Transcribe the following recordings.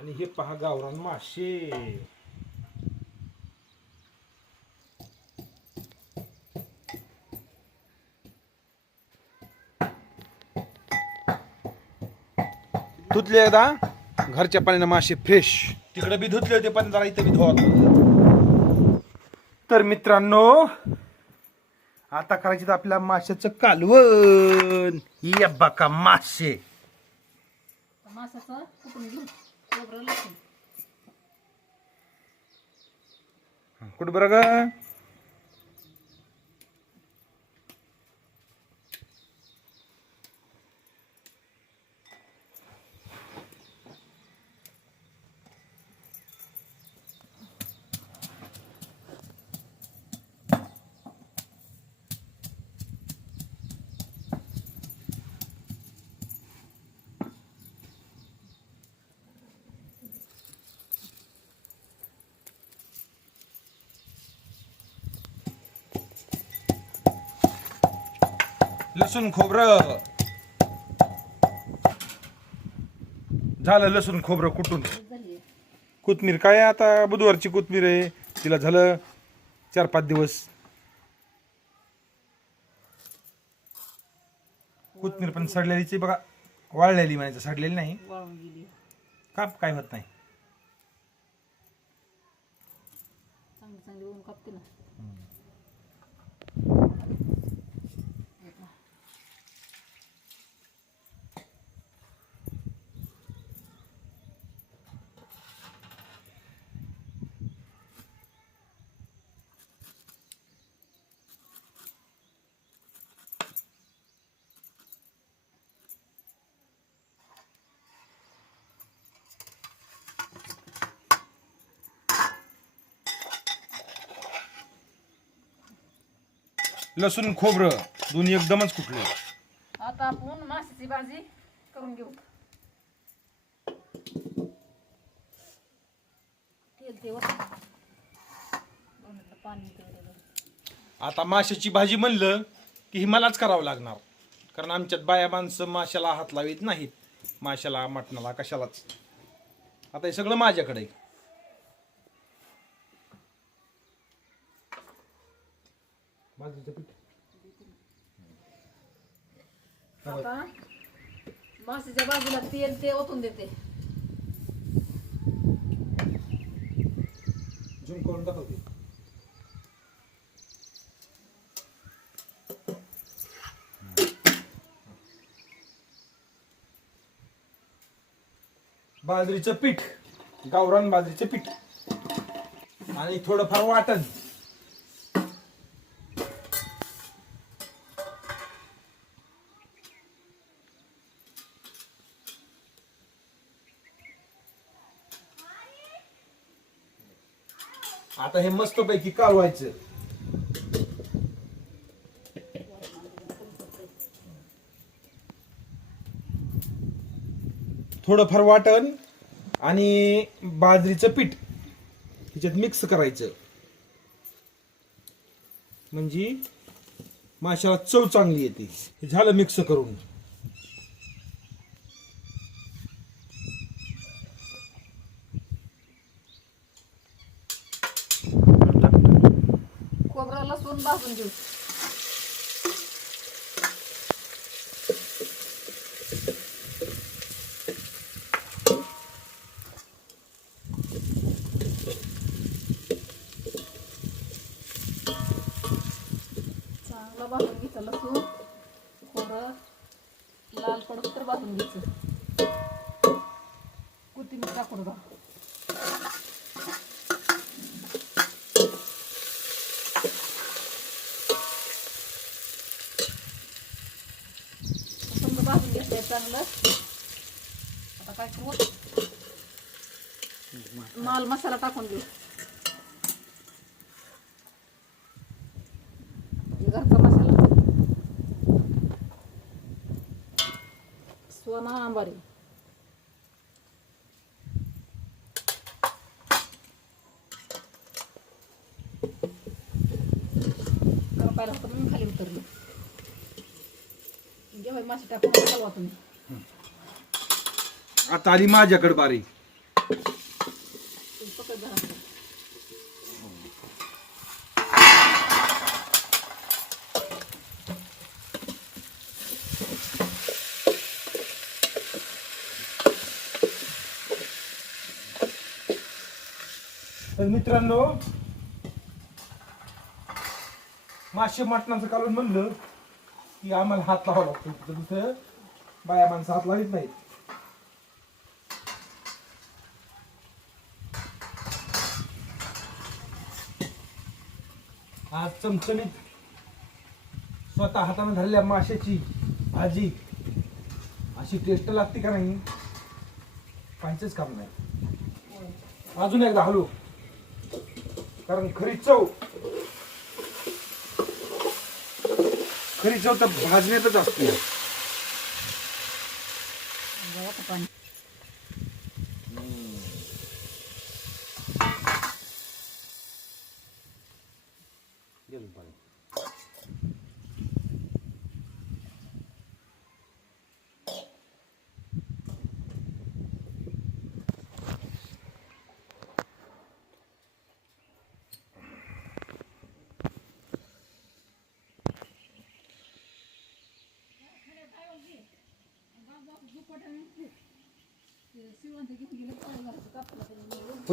आणि हे पहा गावरान मासे. धुतले एकदा घरच्या पाण्यानं मासे फ्रेश तिकडे बी धुतले होते पण जरा इथे बी धुवा. तर मित्रांनो आता करायचे आपल्या माशाचं कालवण. या बका मासे. मासाचं कुठं बरं ग लसूण खोबरं. झालं लसूण खोबरं कुठून झाली कोथमीर काय आता? बुधवारची कोथमीर आहे. तिला झालं चार पाच दिवस. कोथमीर पण सडलेलीची बघा. वाळलेली म्हणायचं सडलेली नाही. वाळून गेली का काय होत नाही. चांगली चांगली कापते ना. लसूण खोबरं दोन्ही एकदमच कुठले. आता आपण माशाची भाजी करून घेऊ. तेल ते पाणी आता माशाची भाजी म्हणलं की ही मलाच करावं लागणार. कारण आमच्यात बाया माणसं माशाला हात लावित नाहीत. माशाला मटणाला कशालाच. आता हे सगळं माझ्याकडे बाजरीचं पीठ. आता बाजूला तेल ते ओतून देते. झूम करून दाखवते. बाजरीचं पीठ. गावरान बाजरीचं पीठ. आणि थोडंफार वाटण. आता हे मस्तपैकी कालवायचं. थोडंफार वाटण आणि बाजरीचं पीठ ह्याच्यात मिक्स करायचं. म्हणजे माशाला चव चांगली येते. झालं मिक्स करून. खोबरं लसूण भाजून घेऊ. चांगलं भाजून घ्यायचं लसूण खोबरं लाल पडत तर भाजून घ्यायचं. कोथिंबीर टाकून घा चांगलं आता काय करू माल मसाला टाकून देऊ हे घरचा मसाला सोना आंबारी करपायला होतं म्हणून खाली उतरलं जेव्हा मासे टाकून खावा तुम्ही? आता आली माझ्याकडे बारी. तर मित्रांनो मासे मटणाचं कालून म्हणलं. की आम्हाला हात लावा लागतो. तिथं दुसरं बाया माणसं हात लावित नाहीत. आज चमचमीत स्वतः हाताने झालेल्या माशाची भाजी. अशी टेस्ट लागते का नाही? पाहिजेच काम नाही. अजून एकदा हलू कारण खरी चव खरी चव तर भाजण्यातच असते.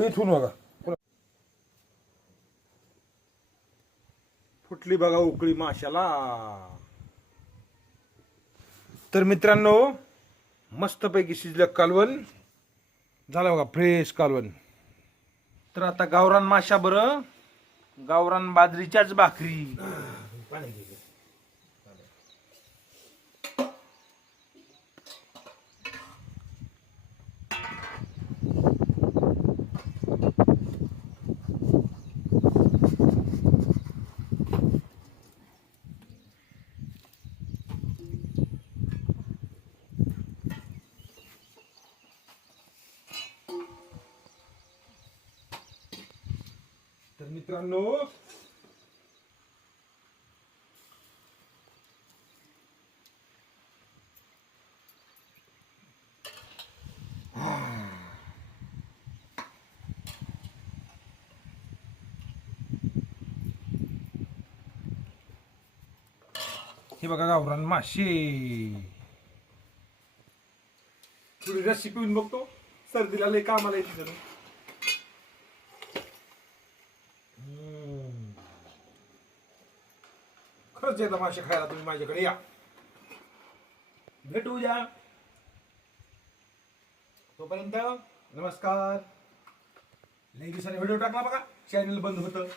इथून बघा. फुटली बघा उकळी माशाला. तर मित्रांनो मस्तपैकी शिजलं कालवण. झालं बघा फ्रेश कालवण. तर आता गावरान माशा बरं. गावरान बाजरीच्याच भाकरी. मित्रांनो. हे बघा गावरान मासे. थोडी रस्सी पिऊन बघतो. सर्दीला लय कामाला येते जरा. खरंच येतं मासे खायला तुम्ही माझ्याकडे या. भेटू द्या तोपर्यंत नमस्कार. लई दिवसाने व्हिडिओ टाकला बघा. चॅनल बंद होतं.